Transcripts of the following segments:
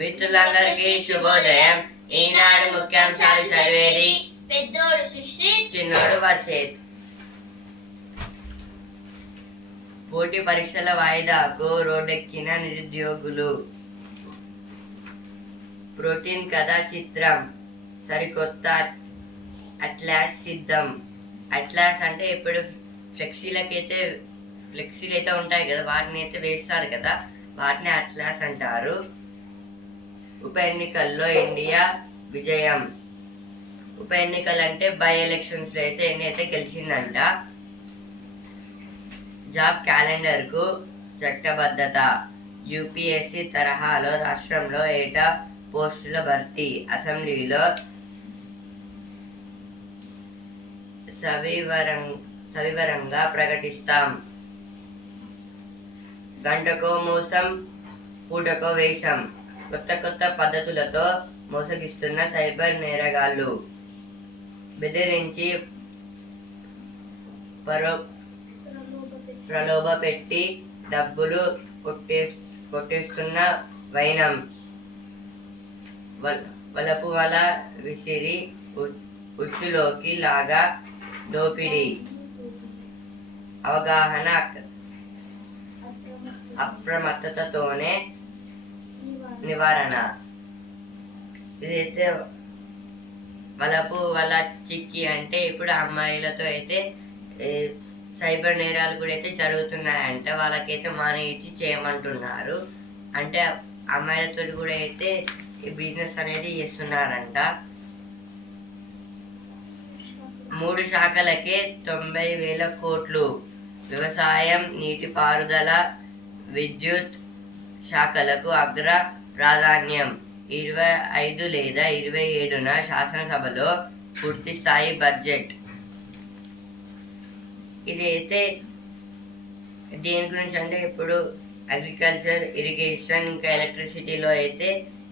మిత్రులందరికీ శుభోదయం. ఈనాడు ముఖ్యాంశాలు చదివేది పెద్దోడు సుశ్రీత్, చిన్నోడు వర్షిత్. పోటీ పరీక్షల వాయిదాకు రోడ్డెక్కిన నిరుద్యోగులు. ప్రోటీన్ కథా చిత్రం సరికొత్త అట్లాస్ సిద్ధం. అట్లాస్ అంటే ఇప్పుడు ఫ్లెక్సీలు అయితే ఉంటాయి కదా, వాటిని అయితే వేస్తారు కదా, వాటిని అట్లాస్ అంటారు. ఉప ఎన్నికల్లో ఇండియా విజయం. ఉప ఎన్నికలు అంటే బై ఎలక్షన్స్ లో అయితే ఎన్నైతే గెలిచిందంట. జాబ్ క్యాలెండర్ కు చట్టబద్ధత. యూపీఎస్సీ తరహాలో రాష్ట్రంలో ఏటా పోస్టుల భర్తీ. అసెంబ్లీలో సవివరంగా ప్రకటిస్తాం. గంటకో మోసం, పూటకో వేషం. కొత్త పద్ధతులతో మోసగిస్తున్న సైబర్ నేరగాళ్లు. బెదిరించి ప్రలోభ పెట్టి డబ్బులు కొట్టేస్తున్న వైనం. వలపు వల విసిరి ఉచ్చులోకి లాగా దోపిడీ. అవగాహన అప్రమత్తతోనే నివారణ. ఇదైతే వలపు వల చిక్కి అంటే ఇప్పుడు అమ్మాయిలతో అయితే సైబర్ నేరాలు కూడా అయితే జరుగుతున్నాయంట. వాళ్ళకైతే మానేయించి చేయమంటున్నారు. అంటే అమ్మాయిలతో కూడా అయితే ఈ బిజినెస్ అనేది చేస్తున్నారంట. 3 శాఖలకే 90,000 కోట్లు. వ్యవసాయం, నీటిపారుదల, విద్యుత్ శాఖలకు అగ్ర ప్రాధాన్యం. 25 లేదా 27న శాసనసభలో పూర్తి స్థాయి బడ్జెట్. ఇది అయితే దేని గురించి అంటే ఇప్పుడు అగ్రికల్చర్, ఇరిగేషన్, ఇంకా ఎలక్ట్రిసిటీలో అయితే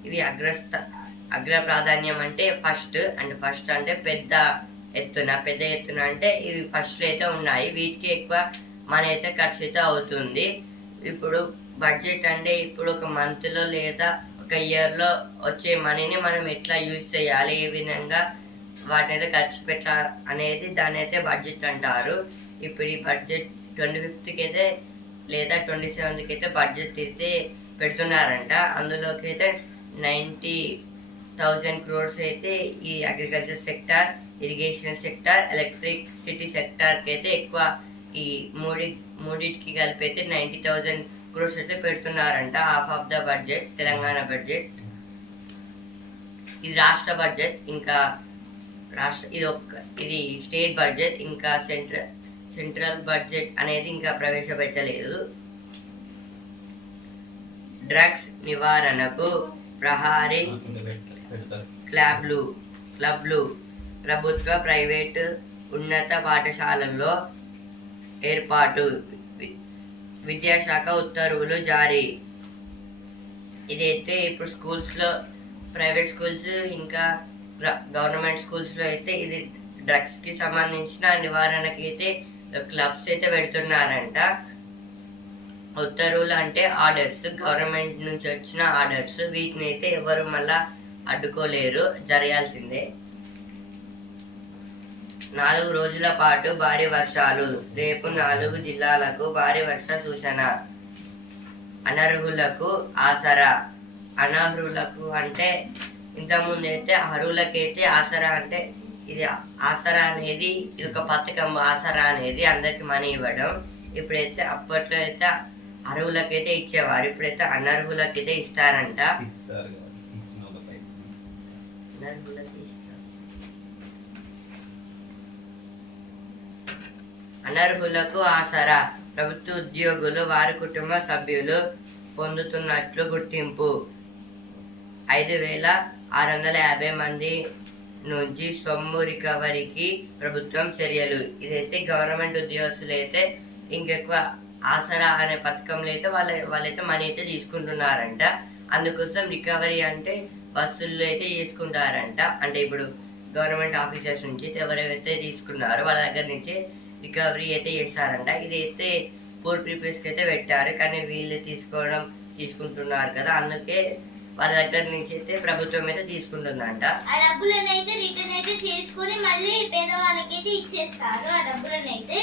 ఇవి అగ్ర ప్రాధాన్యం. అంటే ఫస్ట్ అంటే పెద్ద ఎత్తున అంటే ఇవి ఫస్ట్ అయితే ఉన్నాయి. వీటికి ఎక్కువ మన అయితే ఖర్చు అయితే అవుతుంది. ఇప్పుడు బడ్జెట్ అంటే ఇప్పుడు ఒక మంత్లో లేదా ఒక ఇయర్లో వచ్చే మనీని మనం ఎట్లా యూజ్ చేయాలి, ఏ విధంగా వాటిని అయితే ఖర్చు పెట్టాలి అనేది దాన్ని అయితే బడ్జెట్ అంటారు. ఇప్పుడు ఈ బడ్జెట్ 25కి అయితే లేదా 27కి అయితే బడ్జెట్ అయితే పెడుతున్నారంట. అందులోకి అయితే 90,000 crores అయితే ఈ agriculture sector, irrigation sector, electricity సెక్టార్కి అయితే ఎక్కువ. ఈ మూడింటికి కలిపి అయితే 90,000 crores అయితే పెడుతున్నారంట. Half of the budget Telangana budget. ఇది రాష్ట్ర బడ్జెట్. ఇంకా ఇది స్టేట్ బడ్జెట్. ఇంకా సెంట్రల్ బడ్జెట్ అనేది ఇంకా ప్రవేశపెట్టలేదు. డ్రగ్స్ నివారణకు ప్రహారీ క్లబ్లు. ప్రభుత్వ, ప్రైవేటు ఉన్నత పాఠశాలల్లో ఏర్పాటు. విద్యాశాఖ ఉత్తర్వులు జారీ. ఇదైతే ఇప్పుడు స్కూల్స్లో, ప్రైవేట్ స్కూల్స్ ఇంకా గవర్నమెంట్ స్కూల్స్లో అయితే ఇది డ్రగ్స్కి సంబంధించిన నివారణకి అయితే క్లబ్స్ అయితే పెడుతున్నారంట. ఉత్తర్వులు అంటే ఆర్డర్స్, గవర్నమెంట్ నుంచి వచ్చిన ఆర్డర్స్. వీటిని అయితే ఎవరు మళ్ళా అడ్డుకోలేరు, జరగాల్సిందే. 4 రోజుల పాటు భారీ వర్షాలు. రేపు 4 జిల్లాలకు భారీ వర్ష సూచన. అనర్హులకు ఆసరా. అనర్హులకు అంటే ఇంతకుముందు అయితే అర్హులకైతే ఆసరా. అంటే ఇది ఆసరా అనేది ఇది ఒక పథకం. ఆసరా అనేది అందరికి మనీ ఇవ్వడం. ఇప్పుడైతే అప్పట్లో అయితే అర్హులకైతే ఇచ్చేవారు, ఇప్పుడైతే అనర్హులకైతే ఇస్తారంట. అనర్హులకు ఆసరా. ప్రభుత్వ ఉద్యోగులు, వారి కుటుంబ సభ్యులు పొందుతున్నట్లు గుర్తింపు. 5,650 మంది నుంచి సొమ్ము రికవరీకి ప్రభుత్వం చర్యలు. ఇదైతే గవర్నమెంట్ ఉద్యోగస్తులు అయితే ఇంకెక్కువ ఆసరా అనే పథకంలో అయితే వాళ్ళైతే మనీ అయితే తీసుకుంటున్నారంట. అందుకోసం రికవరీ అంటే బస్సుల్లో అయితే తీసుకుంటారంట. అంటే ఇప్పుడు గవర్నమెంట్ ఆఫీసర్స్ నుంచి ఎవరైతే తీసుకున్నారో వాళ్ళ దగ్గర నుంచి రికవరీ అయితే చేస్తారంట. ఇదైతే పూర్ పీపుల్స్కి అయితే పెట్టారు, కానీ వీళ్ళు తీసుకుంటున్నారు కదా, అందుకే వాళ్ళ దగ్గర నుంచి అయితే ప్రభుత్వం అయితే తీసుకుంటుందంట. ఆ డబ్బులను అయితే రిటర్న్ అయితే చేసుకొని మళ్ళీ పేదవాళ్ళకి అయితే ఇచ్చేస్తారు ఆ డబ్బులను అయితే.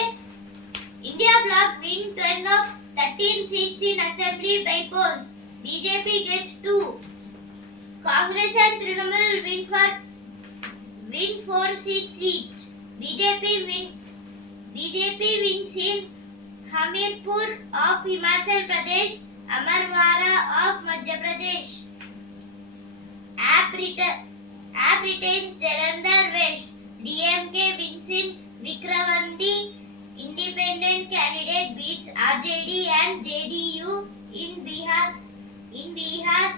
India black win 10 of 13 seats in assembly by polls. BJP gets 2. Congress and Trinamool win 4 seats each. BJP wins in Hamirpur of Himachal Pradesh, Amarwara of Madhya Pradesh. App retains Jalandhar West. DMK wins in Vikravandi. Independent candidate beats RJD and JDU in Bihar's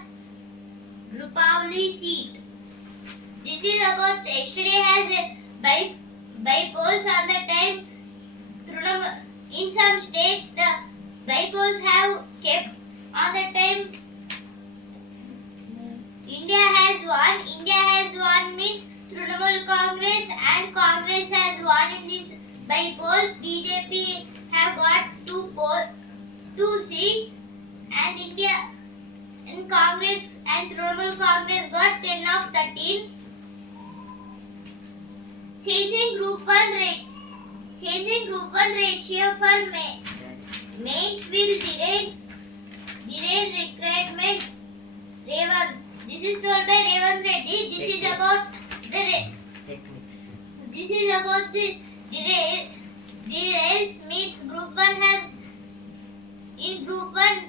Rupavli seat. This is about yesterday has by polls on the time. In some states the by polls have kept on the time. India has won means Trinamool Congress and Congress has won in this by polls. BJP have got 2 seats and India and Congress and Trinamool Congress got 10 of 13. Changing group 1 ratio for mains will delay recruitment. This is told by Revant Reddy. This is about the derails means group 1 have in group 1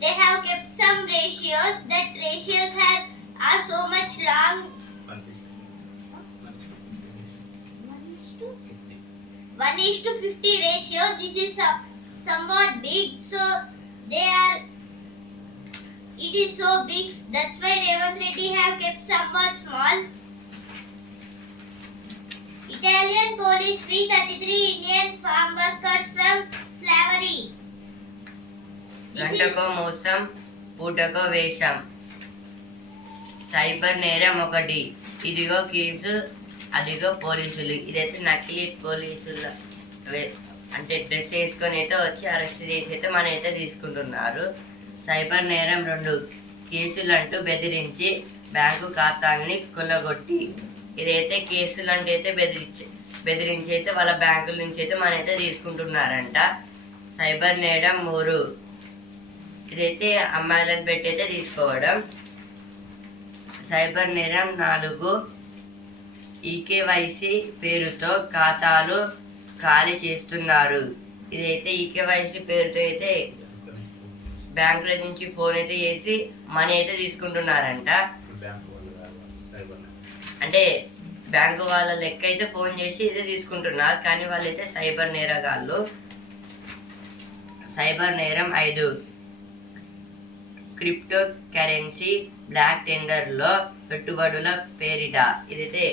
they have kept some ratios. That ratios are so much long. 1:50 ratio. This is somewhat big, so it is so big. That's why Revant Reddy have kept somewhat small. Italian police free 33 Indian farm workers from slavery. గంటకో మోసం పూటకో వేషం. Cyber నేరం 1. ఇదిగో case అదిగో పోలీసులు. ఇదైతే నకిలీ పోలీసులు అంటే డ్రెస్ వేసుకొని అయితే వచ్చి అరెస్ట్ చేసి అయితే మన అయితే తీసుకుంటున్నారు. సైబర్ నేరం 2. కేసులు అంటూ బెదిరించి బ్యాంకు ఖాతాల్ని కొల్లగొట్టి. ఇదైతే కేసులు అంటే అయితే బెదిరించి అయితే వాళ్ళ బ్యాంకుల నుంచి అయితే మన అయితే తీసుకుంటున్నారంట. సైబర్ నేరం 3. ఇదైతే అమ్మాయిలను పెట్టి అయితే తీసుకోవడం. సైబర్ నేరం 4. ఈకేవైసీ పేరుతో ఖాతాలు ఖాళీ చేస్తున్నారు. ఇదైతే ఈకేవైసీ పేరుతో అయితే బ్యాంకుల నుంచి ఫోన్ అయితే చేసి మనీ అయితే తీసుకుంటున్నారంట. అంటే బ్యాంకు వాళ్ళ లెక్క అయితే ఫోన్ చేసి అయితే తీసుకుంటున్నారు, కానీ వాళ్ళైతే సైబర్ నేరగాళ్ళు. సైబర్ నేరం 5. క్రిప్టో కరెన్సీ బ్లాక్ టెండర్లో పెట్టుబడుల పేరిట. ఇదైతే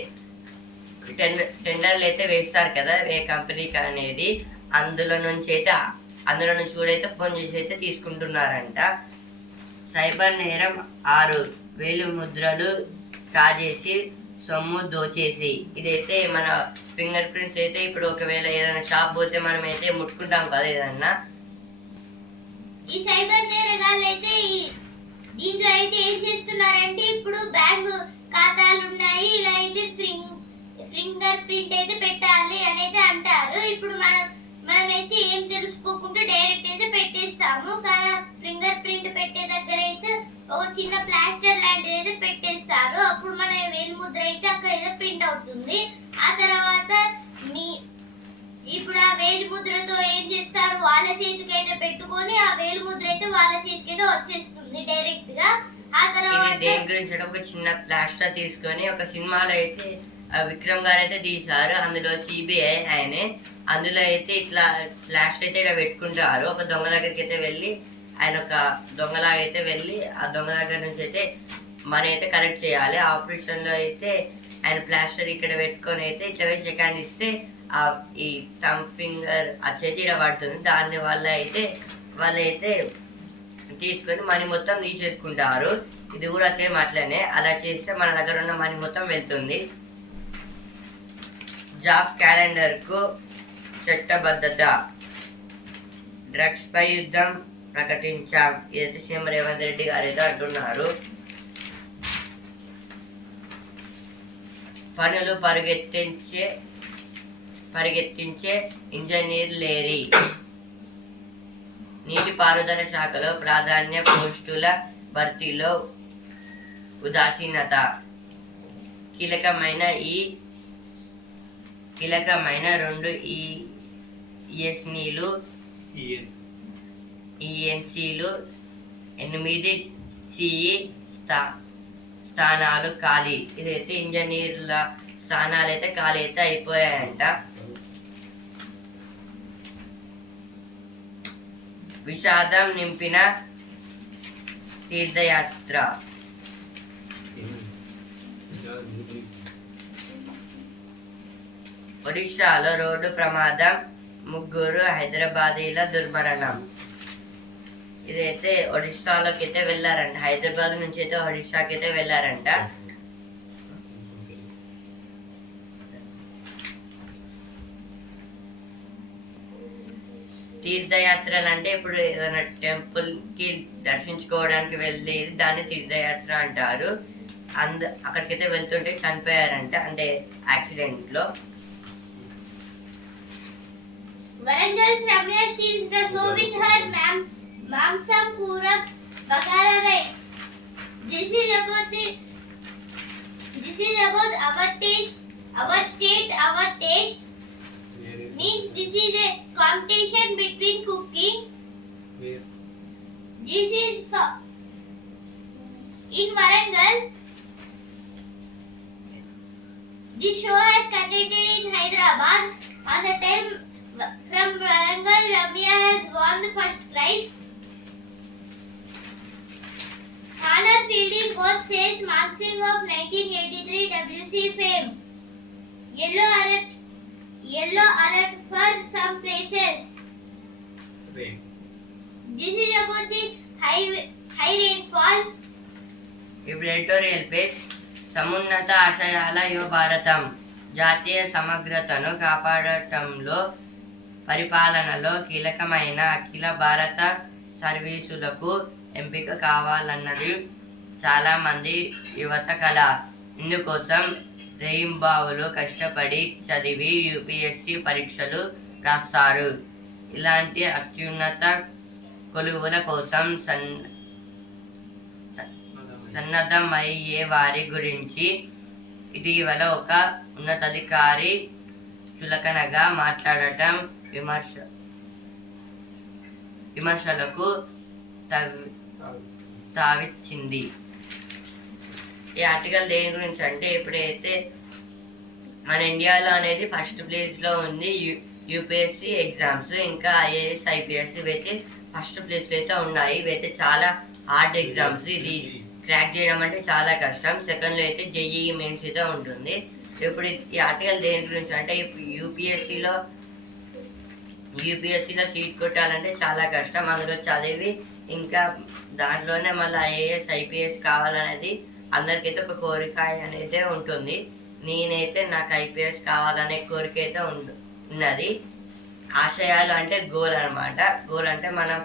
టెండర్లు అయితే వేస్తారు కదా ఏ కంపెనీకి అనేది, అందులో నుంచి కూడా అయితే ఫోన్ చేసి అయితే తీసుకుంటున్నారంట. సైబర్ నేరం 6. వేలు ముద్రలు కాజేసి సొమ్ము దోచేసి. ఇదైతే మన ఫింగర్ ప్రింట్స్ అయితే ఇప్పుడు ఒకవేళ ఏదైనా షాప్ పోతే మనం అయితే ముట్టుకుంటాం కదా ఏదన్నా. ఈ సైబర్ నేరగాళ్ళు అయితే దీంట్లో అయితే ఏం చేస్తున్నారంటే ఇప్పుడు బ్యాంకు ఖాతాలు ఉన్నాయి, ఇలా అయితే ఫింగర్ ప్రింట్ అయితే పెట్టాలి అని అయితే అంటారు. ఇప్పుడు మనమైతే ఏం తెలుసుకోకుండా డైరెక్ట్ అయితే పెట్టేస్తాము. కానీ ఫింగర్ ప్రింట్ పెట్టే దగ్గర అయితే ఒక చిన్న ప్లాస్టర్ లాంటిది అయితే పెట్టేస్తారు. అప్పుడు మన వేలు ముద్ర అయితే అక్కడ అయితే ప్రింట్ అవుతుంది. ఆ తర్వాత ఇప్పుడు ఆ వేలు ముద్రతో ఏం చేస్తారు, వాళ్ళ చేతికి అయితే పెట్టుకొని ఆ వేలు ముద్ర అయితే వాళ్ళ చేతికి అయితే వచ్చేస్తుంది డైరెక్ట్ గా. ఆ తర్వాత దేని గురించి ఒక చిన్న ప్లాస్టర్ తీసుకొని ఒక సినిమాలో అయితే విక్రమ్ గారు అయితే తీశారు. అందులో సిబిఐ ఆయనే. అందులో అయితే ఇట్లా ప్లాస్టర్ అయితే ఇలా పెట్టుకుంటారు. ఒక దొంగ దగ్గరికి అయితే వెళ్ళి ఆయన ఒక దొంగలాగా అయితే వెళ్ళి ఆ దొంగ దగ్గర నుంచి అయితే మనీ అయితే కలెక్ట్ చేయాలి. ఆపరేషన్లో అయితే ఆయన ప్లాస్టర్ ఇక్కడ పెట్టుకొని అయితే ఇట్లా వేసి సెకండ్ ఇస్తే ఈ థంబ్ ఫింగర్ వచ్చేసి ఇలా పడుతుంది. దాని వల్ల అయితే వాళ్ళైతే తీసుకొని మనీ మొత్తం తీసేసుకుంటారు. ఇది కూడా సేమ్ అట్లనే. అలా చేస్తే మన దగ్గర ఉన్న మనీ మొత్తం వెళ్తుంది. జాబ్ క్యాలెండర్కు చట్టబద్ధత. డ్రగ్స్ పై యుద్ధం ప్రకటించాం. ఇదైతే సీఎం రేవంత్ రెడ్డి గారు అయితే అంటున్నారు. పనులు పరిగెత్తించే ఇంజనీర్ లేరి. నీటిపారుదల శాఖలో ప్రాధాన్య పోస్టుల భర్తీలో ఉదాసీనత. కీలకమైన 2 ఈఎన్సీలు 8 సిఈ స్థానాలు ఖాళీ. ఇదైతే ఇంజనీర్ల స్థానాలు అయితే ఖాళీ అయితే అయిపోయాయంట. విషాదం నింపిన తీర్థయాత్ర. ఒడిశాలో రోడ్డు ప్రమాదం, 3 హైదరాబాదీల దుర్మరణం. ఇదైతే ఒడిశాలోకి అయితే వెళ్ళారంట, హైదరాబాద్ నుంచి అయితే ఒడిశాకి అయితే వెళ్ళారంట. తీర్థయాత్రలు అంటే ఇప్పుడు ఏదైనా టెంపుల్ కి దర్శించుకోవడానికి వెళ్ళేది దాన్ని తీర్థయాత్ర అంటారు. అక్కడికైతే వెళ్తుంటే చనిపోయారంట, అంటే యాక్సిడెంట్ లో. Warangal's Ramya steals the show with her Mamsam Poorak Bagara rice. This is about our taste, our state, our taste. Means this is a competition between cooking. This is in Warangal. This show has conducted in Hyderabad. On the time from Warangal, Ramya has won the first prize. Honor fielding coach says Mansingh of 1983 WC fame. Yellow alert for some places. This is about the high rainfall. ఇప్పుడు editorial page. సమున్నత ఆశయాల యువ భారతం. జాతీయ సమగ్రతను కాపాడటంలో పరిపాలనలో కీలకమైన అఖిల భారత సర్వీసులకు ఎంపిక కావాలన్నది చాలా మంది యువత కళ. ఇందుకోసం రేయింబావులు కష్టపడి చదివి యూపీఎస్సీ పరీక్షలు రాస్తారు. ఇలాంటి అత్యున్నత కొలువుల కోసం సన్నద్ధమయ్యే వారి గురించి ఇటీవల ఒక ఉన్నతాధికారి చులకనగా మాట్లాడటం విమర్శలకు తావిచ్చింది. ఈ ఆర్టికల్ దేని గురించి అంటే, ఇప్పుడైతే మన ఇండియాలో అనేది ఫస్ట్ ప్లేస్లో ఉంది యూపీఎస్సీ ఎగ్జామ్స్, ఇంకా ఐఏఎస్ ఐపీఎస్ ఇవైతే ఫస్ట్ ప్లేస్లో అయితే ఉన్నాయి. ఇవైతే చాలా హార్డ్ ఎగ్జామ్స్. ఇది క్రాక్ చేయడం అంటే చాలా కష్టం. సెకండ్లో అయితే జేఈఈ మెయిన్స్ అయితే ఉంటుంది. ఇప్పుడు ఈ ఆర్టికల్ దేని గురించి అంటే, యూపీఎస్సీలో సీట్ కొట్టాలంటే చాలా కష్టం. అందులో చదివి ఇంకా దాంట్లోనే మళ్ళీ ఐఏఎస్ ఐపీఎస్ కావాలనేది అందరికైతే ఒక కోరిక అనేది ఉంటుంది. నేనైతే నాకు ఐపీఎస్ కావాలనే కోరిక అయితే ఉన్నది. ఆశయాలు అంటే గోల్ అనమాట. గోల్ అంటే మనం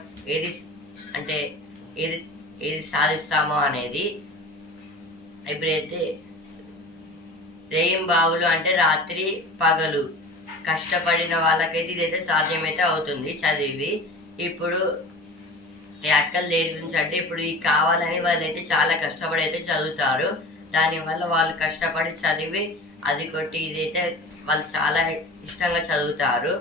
ఏది సాధిస్తామో అనేది. ఇప్పుడైతే రేయింబావులు అంటే రాత్రి పగలు కష్టపడిన వాళ్ళకైతే ఇదైతే సాధ్యమైతే అవుతుంది చదివి. ఇప్పుడు ఈ ఆర్టికల్ దేని గురించి అంటే, ఇప్పుడు ఇది కావాలని వాళ్ళైతే చాలా కష్టపడి అయితే చదువుతారు. దానివల్ల వాళ్ళు కష్టపడి చదివి అది కొట్టి ఇదైతే వాళ్ళు చాలా ఇష్టంగా చదువుతారు.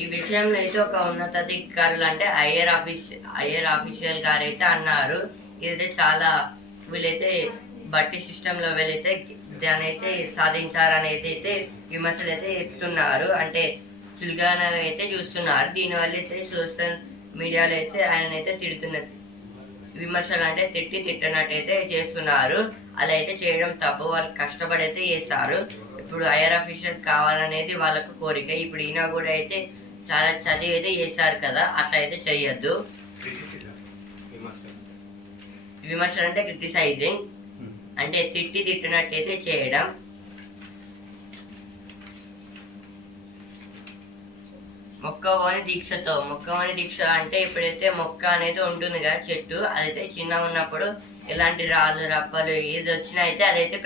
ఈ విషయంలో అయితే ఒక ఉన్నతాధికారులు అంటే ఐఆర్ ఆఫీషియల్ గారు అయితే అన్నారు. ఇదైతే చాలా వీళ్ళైతే బట్టి సిస్టంలో వీళ్ళైతే దాని అయితే సాధించారనేది అయితే విమర్శలు అయితే చెప్తున్నారు. అంటే చులకనగా అయితే చూస్తున్నారు. దీనివల్ల అయితే సోషల్ మీడియాలో అయితే ఆయన అయితే తిడుతున్నారు. విమర్శలు అంటే తిట్టనట్టయితే చేస్తున్నారు. అలా అయితే చేయడం తప్పు. వాళ్ళు కష్టపడి అయితే చేస్తారు. ఇప్పుడు ఐఆర్ ఆఫీసర్ కావాలనేది వాళ్ళకు కోరిక. ఇప్పుడు ఈయన కూడా అయితే చాలా చదివి అయితే చేస్తారు కదా, అట్లా అయితే చెయ్యొద్దు. విమర్శలు అంటే క్రిటిసైజింగ్ అంటే తిట్టినట్టయితే చేయడం. మొక్కవోని దీక్షతో. మొక్కవోని దీక్ష అంటే ఇప్పుడైతే మొక్క అనేది ఉంటుంది కదా చెట్టు, అదైతే చిన్నగా ఉన్నప్పుడు ఎలాంటి రాళ్ళు రప్పలు ఏది వచ్చినా అయితే అదైతే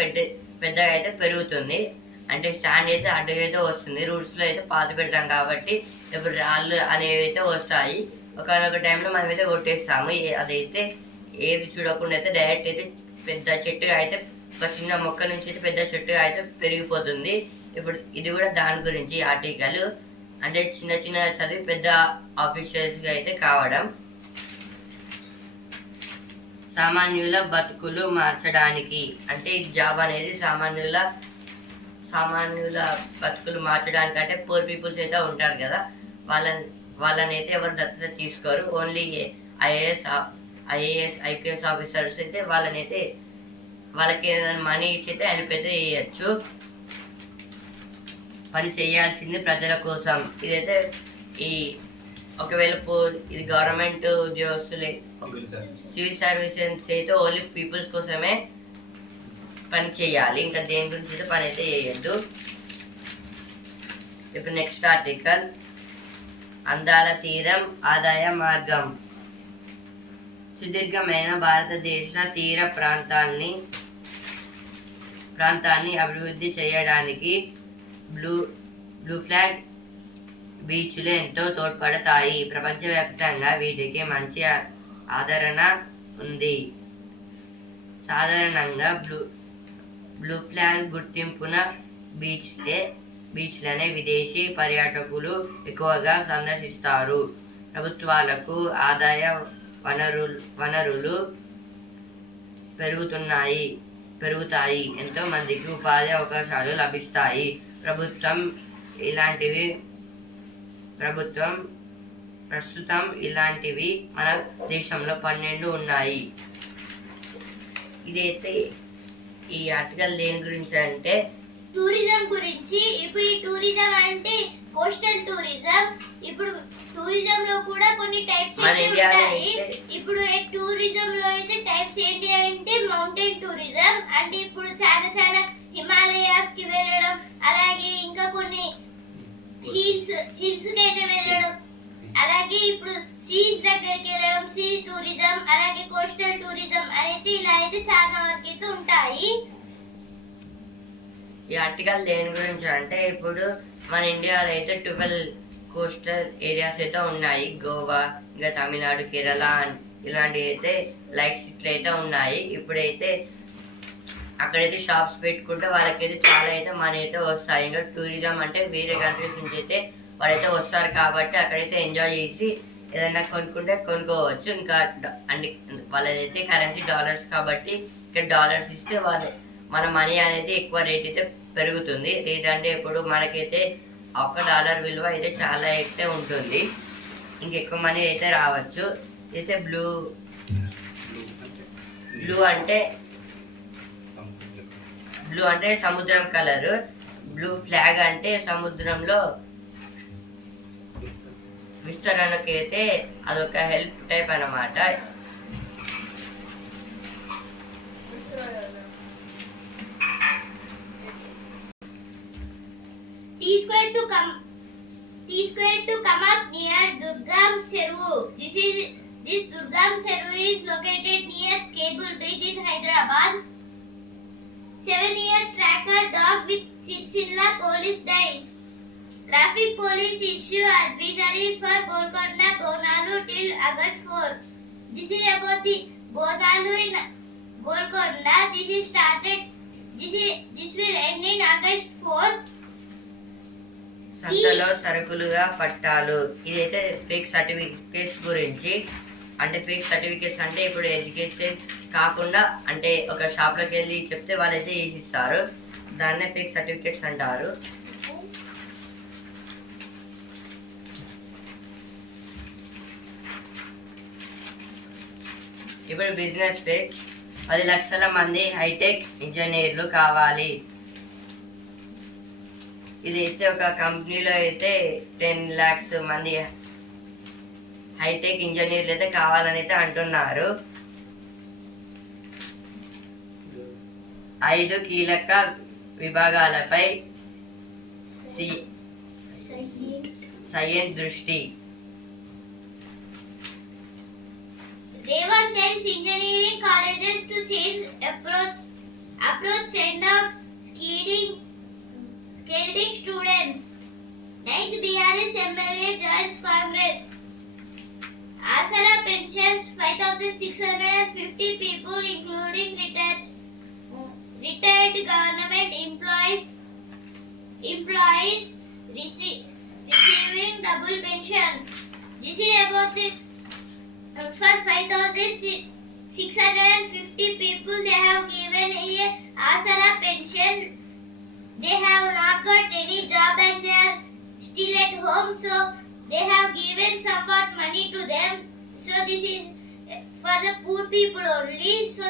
పెద్దగా అయితే పెరుగుతుంది. అంటే స్టాండ్ అయితే అడ్డుగా అయితే వస్తుంది. రూట్స్లో అయితే పాతి పెడతాం కాబట్టి ఇప్పుడు రాళ్ళు అనేవి అయితే వస్తాయి. ఒకనొక టైంలో మనం అయితే కొట్టేస్తాము. అదైతే ఏది చూడకుండా అయితే డైరెక్ట్ అయితే పెద్ద చెట్టుగా అయితే ఒక చిన్న మొక్క నుంచి అయితే పెద్ద చెట్టుగా అయితే పెరిగిపోతుంది. ఇప్పుడు ఇది కూడా దాని గురించి ఆర్టికల్. అంటే చిన్న చిన్న చదివి పెద్ద ఆఫీషియల్స్గా అయితే కావడం. సామాన్యుల బతుకులు మార్చడానికి, అంటే ఈ జాబ్ అనేది సామాన్యుల బతుకులు మార్చడానికి. అంటే పూర్ పీపుల్స్ అయితే ఉంటారు కదా, వాళ్ళని అయితే ఎవరు దత్తత తీసుకోరు. ఓన్లీ ఐఏఎస్ ఐపీఎస్ ఆఫీసర్స్ అయితే వాళ్ళకి ఏదైనా మనీ ఇచ్చి అయితే హెల్ప్ అయితే చేయొచ్చు. పని చేయాల్సింది ప్రజల కోసం. ఇదైతే ఒకవేళ ఇది గవర్నమెంట్ ఉద్యోగస్తులే, సివిల్ సర్వీసెస్ అయితే ఓన్లీ పీపుల్స్ కోసమే పని చేయాలి. ఇంకా దేని గురించి అయితే పని అయితే చేయొద్దు. ఇప్పుడు నెక్స్ట్ ఆర్టికల్, అందాల తీరం ఆదాయ మార్గం. సుదీర్ఘమైన భారతదేశ తీర ప్రాంతాన్ని అభివృద్ధి చేయడానికి బ్లూ ఫ్లాగ్ బీచ్లు ఎంతో తోడ్పడతాయి. ప్రపంచవ్యాప్తంగా వీటికి మంచి ఆదరణ ఉంది. సాధారణంగా బ్లూ ఫ్లాగ్ గుర్తింపున బీచ్లనే విదేశీ పర్యాటకులు ఎక్కువగా సందర్శిస్తారు. ప్రభుత్వాలకు ఆదాయ వనరులు పెరుగుతాయి. ఎంతో మందికి ఉపాధి అవకాశాలు లభిస్తాయి. ప్రస్తుతం ఇలాంటివి మన దేశంలో 12 ఉన్నాయి. ఇదైతే ఈ ఆర్టికల్ దేని గురించి అంటే టూరిజం గురించి. ఇప్పుడు ఈ టూరిజం అంటే కోస్టల్ టూరిజం. ఇప్పుడు టూరిజం లో కూడా కొన్ని టైప్స్ ఉంటాయి. ఇప్పుడు టూరిజం లో అయితే టైప్స్ ఏంటి అంటే మౌంటైన్ టూరిజం, అంటే ఇప్పుడు చాలా హిమాలయాస్ కి వెళ్ళడం, అలాగే ఇంకా కొన్ని హిల్స్ కి అయితే వెళ్ళడం, అలాగే ఇప్పుడు సీస్ దగ్గరికి వెళ్ళడం, సీ టూరిజం, అలాగే కోస్టల్ టూరిజం అయితే ఇలా అయితే చాలా వరకు అయితే ఉంటాయి. ఈ ఆర్టికల్ దేని గురించి అంటే ఇప్పుడు మన ఇండియాలో అయితే 12 కోస్టల్ ఏరియాస్ అయితే ఉన్నాయి. గోవా, ఇంకా తమిళనాడు, కేరళ ఇలాంటివి అయితే లైక్స్ ఇట్లయితే ఉన్నాయి. ఇప్పుడైతే అక్కడైతే షాప్స్ పెట్టుకుంటే వాళ్ళకైతే చాలా అయితే మనీ అయితే వస్తాయి. ఇంకా టూరిజం అంటే వేరే కంట్రీస్ నుంచి అయితే వాళ్ళైతే వస్తారు కాబట్టి అక్కడైతే ఎంజాయ్ చేసి ఏదైనా కొనుక్కుంటే కొనుక్కోవచ్చు. ఇంకా వాళ్ళదైతే కరెన్సీ డాలర్స్ కాబట్టి ఇక్కడ డాలర్స్ ఇస్తే మన మనీ అనేది ఎక్కువ రేట్ అయితే పెరుగుతుంది. రేట్ అంటే ఇప్పుడు మనకైతే $1 విలువ అయితే చాలా అయితే ఉంటుంది. ఇంకెక్కువ మనీ అయితే రావచ్చు. అయితే బ్లూ అంటే సముద్రం కలర్. బ్లూ ఫ్లాగ్ అంటే సముద్రంలో విస్తరణకి అయితే అదొక హెల్ప్ టైప్ అన్నమాట. T-square to come up near Durgam Cheruvu. This Durgam Cheruvu is located near Cable Bridge in Hyderabad. 7-year tracker dog with Sircilla police dies. Traffic police issue advisory for Golconda Bonalu till August 4. This is about the Bonalu in Golconda. This will end in August 4. సంతలో సరుకులుగా పట్టాలు. ఇదైతే fake certificates గురించి. అంటే fake certificates అంటే ఇప్పుడు education కాకుండా అంటే ఒక షాప్లోకి వెళ్ళి చెప్తే వాళ్ళైతే వేసిస్తారు. దాన్నే ఫేక్ సర్టిఫికేట్స్ అంటారు. ఇప్పుడు బిజినెస్ పిచ్. 10 లక్షల మంది హైటెక్ ఇంజనీర్లు కావాలి. ఇదైతే ఒక కంపెనీలో అయితే 10 lakhs మంది హైటెక్ ఇంజనీర్లు అయితే కావాలని అయితే అంటున్నారు. 5 కీలక విభాగాలపై సైన్స్ దృష్టి. Devon tells engineering colleges to change approach, send out scaling students. 9th BRS MLA joins Congress. Asara pensions 5,650 people, including retired government employees receiving double pension. This is about the for 5,650 people they have given a Asara pension. They have not got any job and they are still at home, so they have given somewhat money to them. So this is for the poor people only. So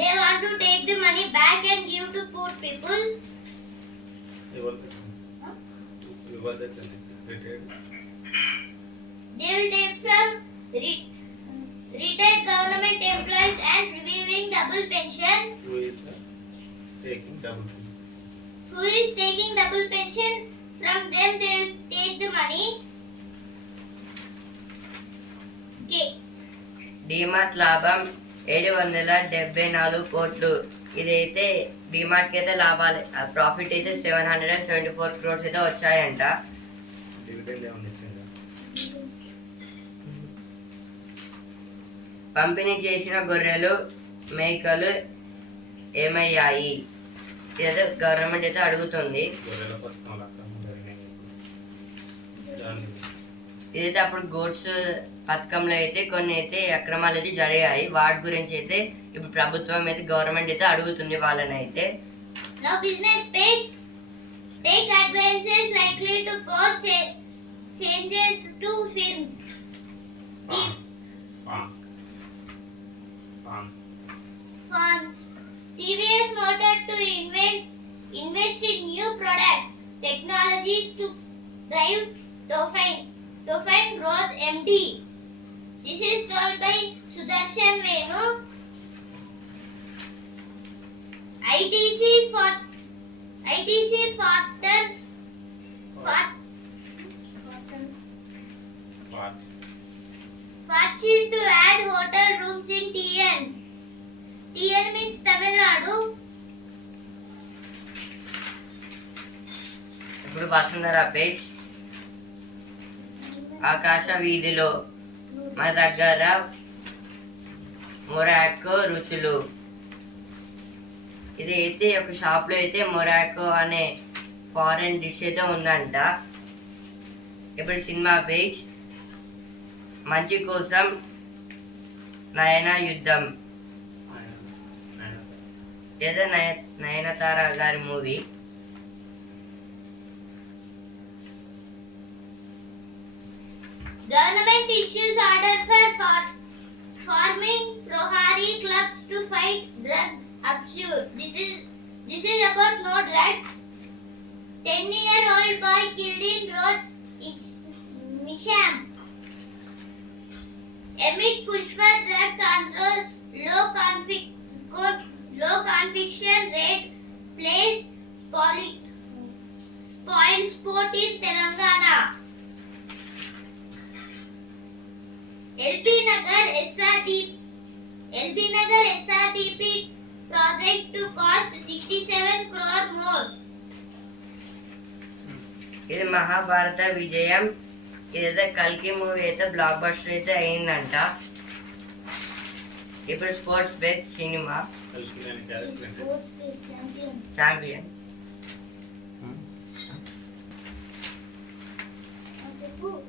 they want to take the money back and give to poor people. They will take from retired government employees and reviewing double pension. Who is taking double pension? Who is taking double pension? From them they will take the money. Okay. DMart లాభం 774 కోట్లు. ఇదైతే డిమార్ట్కి అయితే లాభాలు profit అయితే 774 crores అయితే వచ్చాయంట. Dividend ఏమన్నా ఇచ్చిందా? పంపిణీ చేసిన గొర్రెలు మేకలు ఏమయ్యాయి? ఇదైతే గవర్నమెంట్ అయితే అడుగుతుంది. గొర్రెల పథకం అక్రమం జరిగినాయి. ఇదైతే అప్పుడు గోడ్స్ పథకంలో అయితే కొన్ని అయితే అక్రమాలు అయితే జరిగాయి. వాటి గురించి అయితే ఇప్పుడు ప్రభుత్వం అయితే గవర్నమెంట్ అయితే అడుగుతుంది వాళ్ళని అయితే. Now business page. Take advances likely to cause changes to firms. Funds. TVS Motor to invest in new products, technologies to drive Tofine growth MD. This is told by Sudarshan Venu. ITC Fortune to add hotel rooms in TN. TN means Tamil Nadu. ఇప్పుడు Vasundhara page. ఆకాశ వీధిలో మన దగ్గర Morocco రుచులు. ఇది అయితే ఒక షాప్లో అయితే మొరాకో అనే ఫారెన్ డిష్ అయితే ఉందంట. ఇప్పుడు సినిమా పేజ్. మంచి కోసం నయన యుద్ధం. ఏదో నయనతార గారి movie. Government issues order for forming Prohari clubs to fight drug abuse. This is about no drugs. 10-year-old boy killed in road Misham. Amid push for drug control, low conviction rate plays spoil sport in Telangana. LB Nagar SRTP project to cost 67 crore more. ఇది మహాభారత విజయం. ఇదైతే కల్కి movie అయితే block buster అయితే అయిందంట. ఇప్పుడు sports bet cinema champion.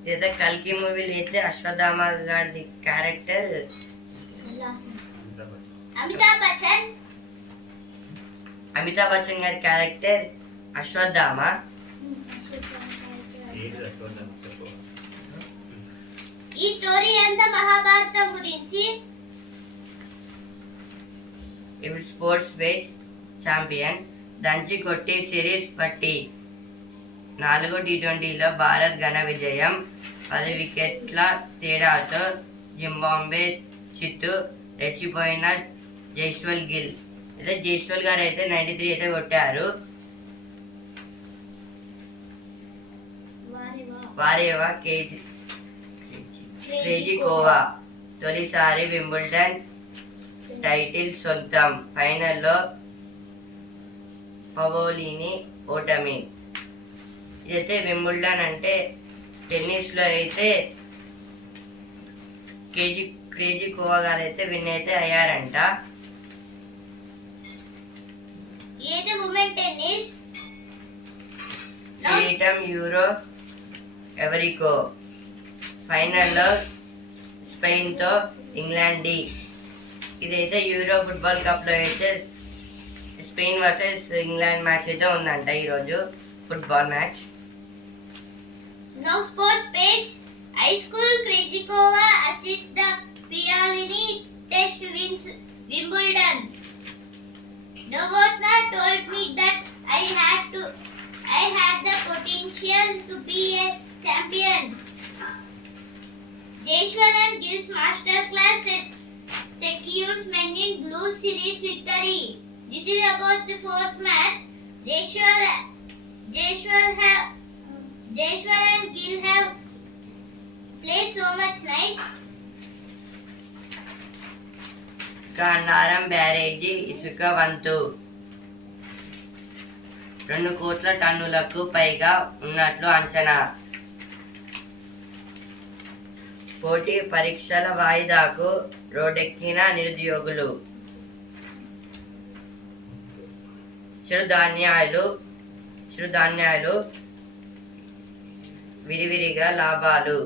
ఇదైతే కల్కి మూవీలో అయితే అశ్వత్థామ గారి క్యారెక్టర్ అమితాబ్ బచ్చన్ గారి క్యారెక్టర్ అశ్వత్థామ. ఈ స్టోరీ అంతా మహాభారతం గురించి. ఇప్పుడు స్పోర్ట్స్ బేస్ ఛాంపియన్. దంచి కొట్టి సిరీస్ పట్టి 4 T20లో భారత్ ఘన విజయం. 10 వికెట్ల తేడాతో జింబాబ్వే చిత్తు. రెచ్చిపోయిన జైస్వాల్ గిల్. అయితే జైస్వాల్ గారు అయితే 93 అయితే కొట్టారు. వారేవా క్రేజికోవా తొలిసారి వింబుల్డన్ టైటిల్ సొంతం. ఫైనల్లో పవోలిని ఓటమి. ఇదైతే వింబుల్డన్ అంటే టెన్నిస్లో అయితే క్రేజికోవా గారు అయితే విన్ అయితే అయ్యారంట. ఏది ఉమెన్ టెన్నిస్ కిరీటం యూరో ఎవరికో. ఫైనల్లో స్పెయిన్తో ఇంగ్లాండ్ డి. ఇదైతే యూరో ఫుట్బాల్ కప్లో అయితే స్పెయిన్ వర్సెస్ ఇంగ్లాండ్ మ్యాచ్ అయితే ఉందంట ఈరోజు, football match. Now sports page. High school Krejcikova assist the Paolini test wins Wimbledon. Novotna told me that I had the potential to be a champion. Jaiswal and Gill's masterclass secures men in Blues series victory. This is about the fourth match. Jaiswal and Gill have played so much nice. నారం బ్యారేజీ ఇసుక వంతు 2 కోట్ల టన్నులకు పైగా ఉన్నట్లు అంచనా. పోటీ పరీక్షల వాయిదాకు రోడ్డెక్కిన నిరుద్యోగులు. చిరుధాన్యాలు విరివిరిగా లాభాలు.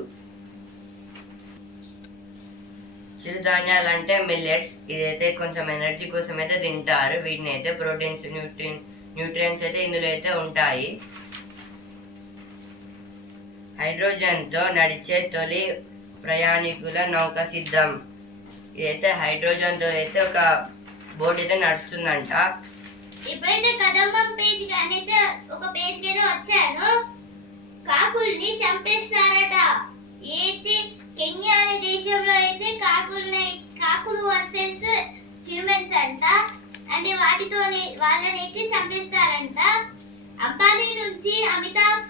చిరుధాన్యాలు అంటే మిల్లెట్స్. ఇదైతే కొంచెం ఎనర్జీ కోసం అయితే తింటారు. వీటిని అయితే ప్రోటీన్స్ న్యూట్రియన్స్ అయితే ఇందులో అయితే ఉంటాయి. హైడ్రోజన్తో నడిచే తొలి ప్రయాణికుల నౌక సిద్ధం. ఇదైతే హైడ్రోజన్తో అయితే ఒక బోట్ అయితే నడుస్తుందంట. ఇప్పుడైతే కదంబం పేజ్ అయితే ఒక పేజ్ కి వచ్చాను. కాకుల్ని చంపేస్తారట. అయితే కెన్యా అనే దేశంలో అయితే కాకులు వర్సెస్ హ్యూమన్స్ అంట. అంటే వాళ్ళని అయితే చంపేస్తారంట. అంబానీ నుంచి అమితాబ్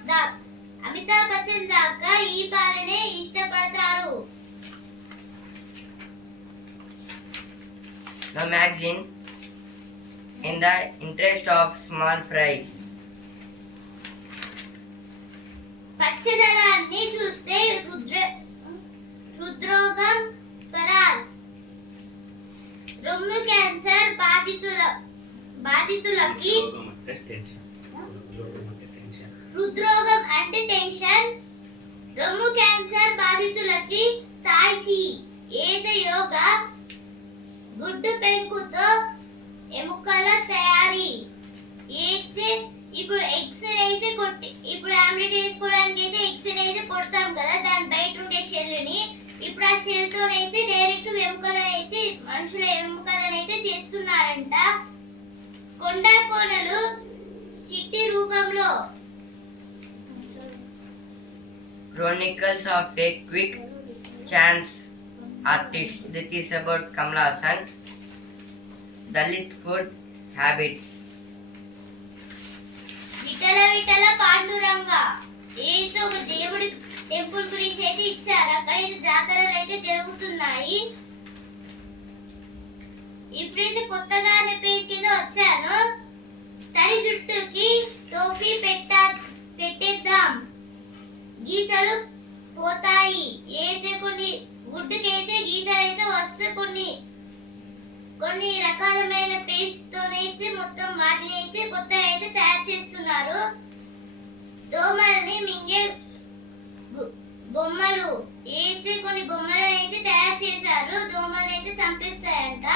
బచ్చన్ దాకా ఈ పాలనే ఇష్టపడతారు. The magazine in the interest of small fry. పచ్చదనాన్ని చూస్తే హృద్రోగం పరాల్. రొమ్ము క్యాన్సర్ బాధితులకి హృద్రోగం అంటే టెన్షన్. రొమ్ము క్యాన్సర్ బాధితులకి తాయిచి ఏద యోగా గుడ్డు పెంకుతో ఎముకల తయారీ. అయితే ఇప్పుడు ఎగ్స్ అయితే ఇప్పుడు ఆమ్లెట్ వేసుకోవడానికి అయితే ఎగ్స్ అయితే కొడతాం కదా, దాని బయట ఉండే షెల్ ని. ఇప్పుడు ఆ షెల్ తో అయితే డైరెక్ట్ మనుషుల ఎముకలను అయితే చేస్తున్నారంట. కొండ కోనలు చిట్టి రూపంలో. Chronicles of a Quick Chance Artist. This is about Kamal Haasan. Dalit food habits. Vitthala Panduranga ఏదో ఒక దేవుడి టెంపుల్ గురించి అయితే ఇచ్చారు. అక్కడైతే జాతరలు అయితే జరుగుతున్నాయి. ఇప్పుడైతే కొత్తగా అనే పేజ్ కింద వచ్చాను. తడి జుట్టుకి టోపీ పెట్టేద్దాం, గీతలు పోతాయి. అయితే కొన్ని గుడ్డుకైతే గీతలు అయితే వస్తే కొన్ని రకాలమైన పేస్ట్ తోనైతే మొత్తం వాటిని అయితే కొత్తగా అయితే తయారు చేస్తున్నారు. దోమల్ని మింగే బొమ్మలు అయితే కొన్ని బొమ్మలను అయితే తయారు చేశారు. దోమలను అయితే చంపేస్తాయంట.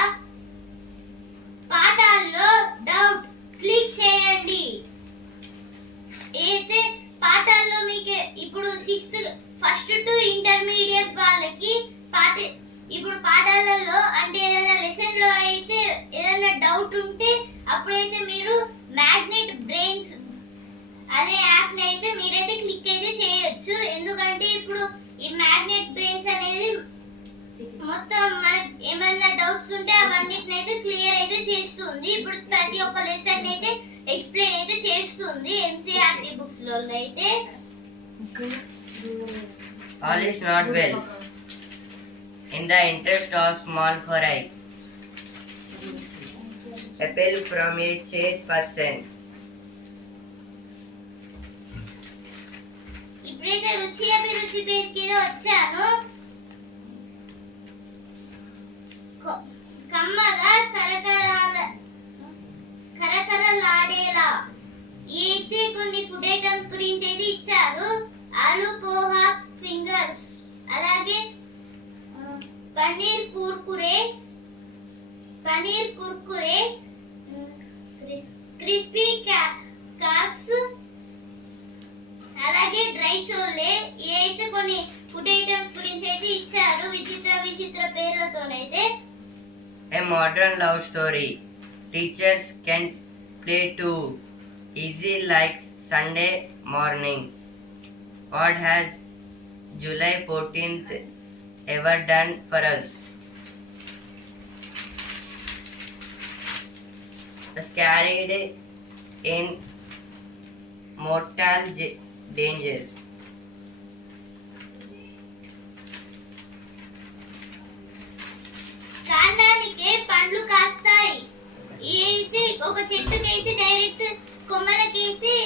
పాఠాల్లో డౌట్ క్లిక్ చేయండి. అయితే పాఠాల్లో మీకు ఇప్పుడు 6th ఫస్ట్ టు ఇంటర్మీడియట్ వాళ్ళకి ఇప్పుడు పాఠాలలో అంటే ఏదైనా లెసన్ లో అయితే ఏదైనా డౌట్ ఉంటే అప్పుడైతే మీరు మ్యాగ్నెట్ బ్రెయిన్స్ అనే యాప్ ని అయితే మీరైతే క్లిక్ అయితే చేయొచ్చు. ఎందుకంటే ఇప్పుడు ఈ మ్యాగ్నెట్ బ్రెయిన్స్ అనేది మొత్తం మనకి ఏమైనా డౌట్స్ ఉంటే అవన్నిటిని అయితే క్లియర్ అయితే చేస్తుంది. ఇప్పుడు ప్రతి ఒక్క లెసన్ అయితే ఎక్స్ప్లెయిన్ అయితే చేస్తుంది ఎన్సీఆర్టీ బుక్స్ లో అయితే. All is not well. In the interest of small fry, appeal from a chairperson. ఇప్పుడైతే రుచి అభిరుచి పేజ్ కి వచ్చాను. కమ్మగా కరకరలాడేలా అయితే కొన్ని ఫుడ్ ఐటమ్స్ గురించి అయితే ఇచ్చారు. ఆలు పోహా ఫింగర్స్, అలాగే పన్నీర్ కుర్కురే, క్రిస్పీ కాక్స్, అలాగే డ్రై చోలే. ఈ అయితే కొన్ని ఫుడ్ ఐటమ్స్ గురించి అయితే ఇచ్చారు విచిత్ర పేర్లతోనైతే. A modern love story. Teachers can play too. Easy like Sunday morning. What has July 14th ever done for us? Was carried in mortal danger. కాండానికే పండ్లు కాస్తాయి. అయితే ఒక చెట్టుకైతే డైరెక్ట్ కొమ్మలకైతే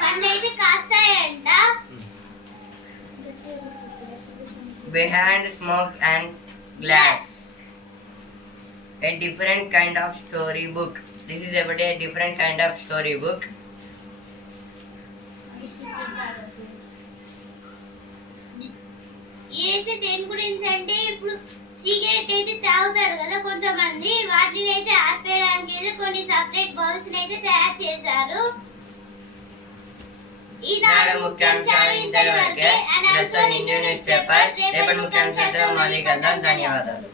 పండ్లు అయితే కాస్తాయంట. Behind smoke and glass. A different kind of storybook. This is about a different kind of storybook. అయితే దేని గురించి అంటే ఇప్పుడు సిగరెట్ అయితే తాగుతారు కదా కొంతమంది, వాటిని అయితే ఆర్పేయడానికి అయితే కొన్ని సపరేట్ బౌల్స్ అయితే తయారు చేశారు. ఈనాడు ముఖ్యాంశాలు ఇంతవరకే. న్యూస్ పేపర్ రేపటి ముఖ్యాంశాలతో మళ్ళీ కలుద్దాం. ధన్యవాదాలు.